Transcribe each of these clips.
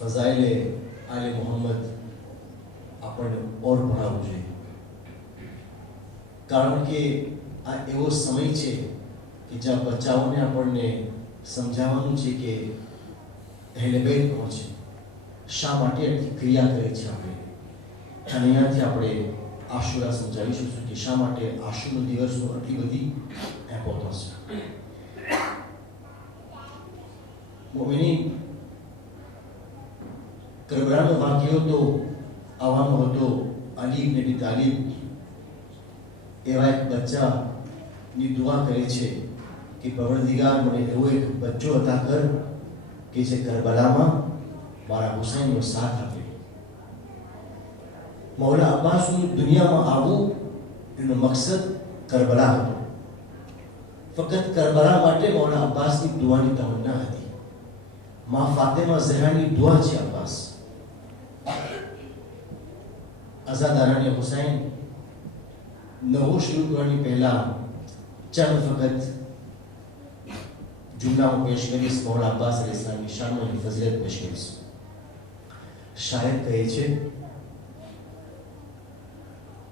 ફઝાઇલે આલે મોહમ્મદ આપણને ઓર ભણાવવું જોઈએ, કારણ કે આ એવો સમય છે કે જ્યાં બચ્ચાઓને આપણને સમજાવવાનું છે કે અહેલે બેત કોણ છે, શા માટે આટલી ક્રિયા કરે છે આપણે, અને અહીંયાથી આપણે આશુરા સમજાવી શકશું કે શા માટે આશુનો દિવસનો આટલી બધી ઇમ્પોર્ટન્સ છે. મોમિની કરબલાનો વાક્યો તો આવવાનો હતો. અલી ઇબ્ન અબી તાલિબ એવા એક બચ્ચાની દુઆ કરે છે કે પરવરદિગાર મને એવો એક બચ્ચો અતા કર કે જે કરબલામાં મારા હુસૈનનો સાથ આપે. મૌલા અબ્બાસનું દુનિયામાં આવવું એનો મકસદ કરબલા હતો. ફક્ત કરબલા માટે મૌલા અબ્બાસની દુઆની તમન્ના હતી. માં ફાતિમા ઝહરાની દુઆ છે અબ્બાસ. અઝાદારાને હુસૈન નવું શરૂ કરવાની પહેલા ચંદ ફક્ત જુમલાઓ પેશ કરીશ. મૌલા અબ્બાસ અલૈહિ સલામની શાનની ફઝીલત પેશ કરીશ. શાયર કહે છે,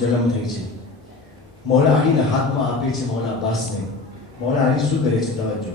જન્મ થઈ છે. મૌલા અલીના હાથમાં આપે છે મૌલા અબ્બાસને. મૌલા અલી શું કરે છે તવજ્જો.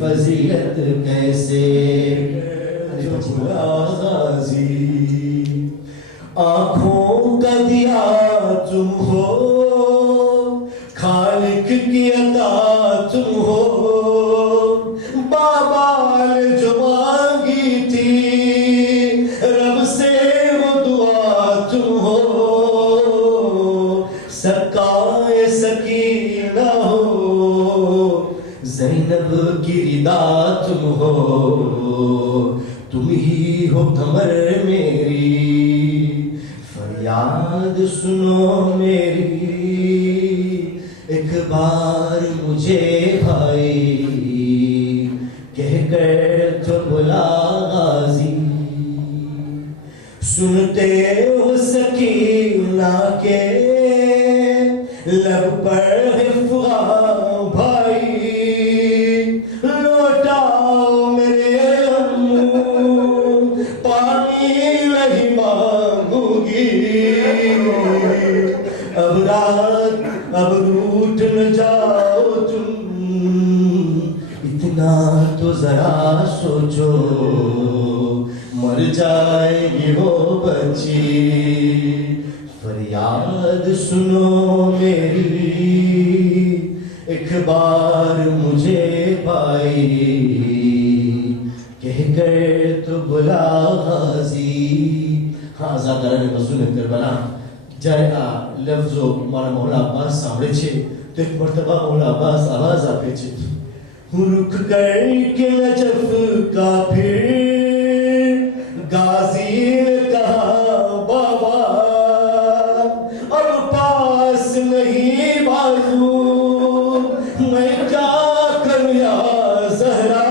فضیلت کیسے غازی آنکھوں کا دیا تم ہو خالق کی عطا تم ہو بابا نے جو مانگی تھی رب سے وہ دعا تم ہو سکائے سکینہ ہو زینب کی ردا تم ہو تم ہی ہو قمر میری فریاد سنو میری ایک بار مجھے بھائی کہہ کر تو بلا غازی سنتے ہو سکینہ کے لب پر حفظ بھائی لوٹاؤ میرے امو پانی نہیں مانگوں گی اب رات اب روٹ نہ جاؤ تم اتنا تو ذرا سوچو مر جائے گی وہ بچی فریاد سنو میری ایک بار مجھے بھائی کہہ کر تو بلا غازی ہاں زادران رسول کربلا جائے لفظو مارا مولا عباس سامنے چھے تو ایک مرتبہ مولا عباس آواز آپے چھے رک کر کے نجف کا پھر غازی نے کہا بابا اب پاس نہیں بازو میں کیا کروں یا زہرا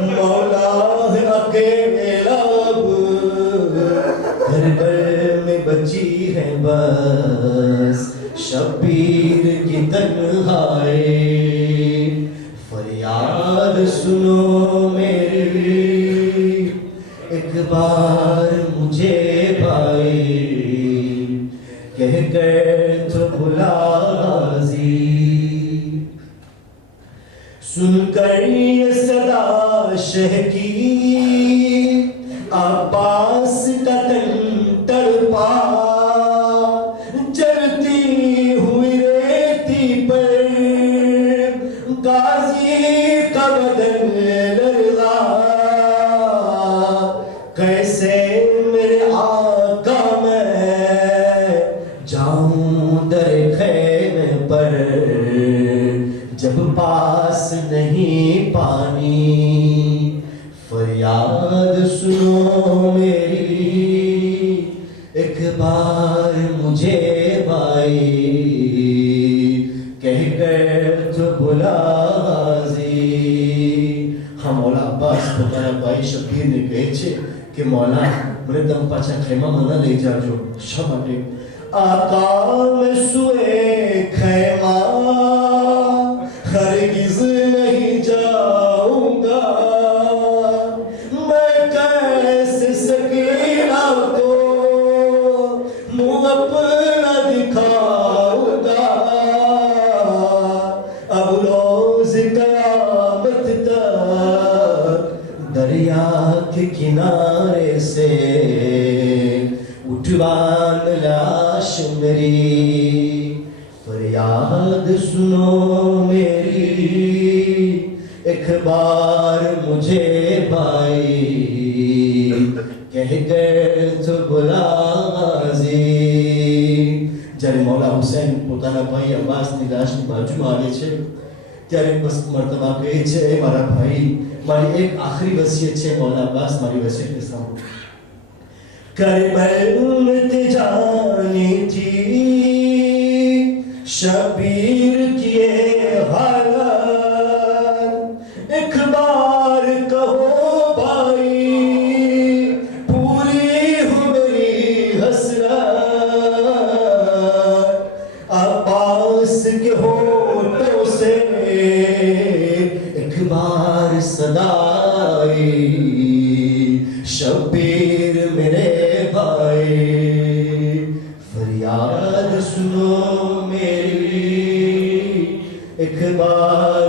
مولا ہے اکیلا اب گھر میں بچی ہے بس شبیر کی تنہائی فریاد سنو میری ایک بار مجھے بھائی کہہ کر تو بلا غازی سن کر یہ صدا شہ کی عباس کا تن تڑپا جلتی ہوئی ریتی پر غازی کا بدن لرزا کیسے میرے آقا میں جاؤں در خیمے پر جب پاس نہیں پانی فریاد سنو میری ایک بار مجھے بھائی کہہ کر تو بلا غازی ہاں مولا عباس بتایا بھائی شبیر نے کہے چھے کہ مولا میرے دم پاچھا خیمہ منا لے جا جو شماٹے آقا میں سوئے خیمہ ہرگز نہیں جاؤں گا میں کیسے سکینہ کو منہ اپنا دکھاؤں گا اب روز قیامت تک دریا کے کنارے سے اٹھوان لاش میری فریاد سنو میری ایک بار مجھے بھائی کہہ کر تو بلا غازی جاری مولا حسین پوتانا بھائی عباس نے لاش نے باجو آگے چھے ત્યારે બસ મર્તબા કહે છે એ મારા ભાઈ મારી એક આખરી વસિયત છે મૌલા અબ્બાસ મારી વસિયતને સાંભળો کربل میں جانی تھی شبیر کیے حالات ایک بار کہو بھائی پوری ہو میری حسرت عباس کے ہونٹوں سے ایک بار صدا آئی شبیر میرے بھائی فریاد سنو میری ایک بار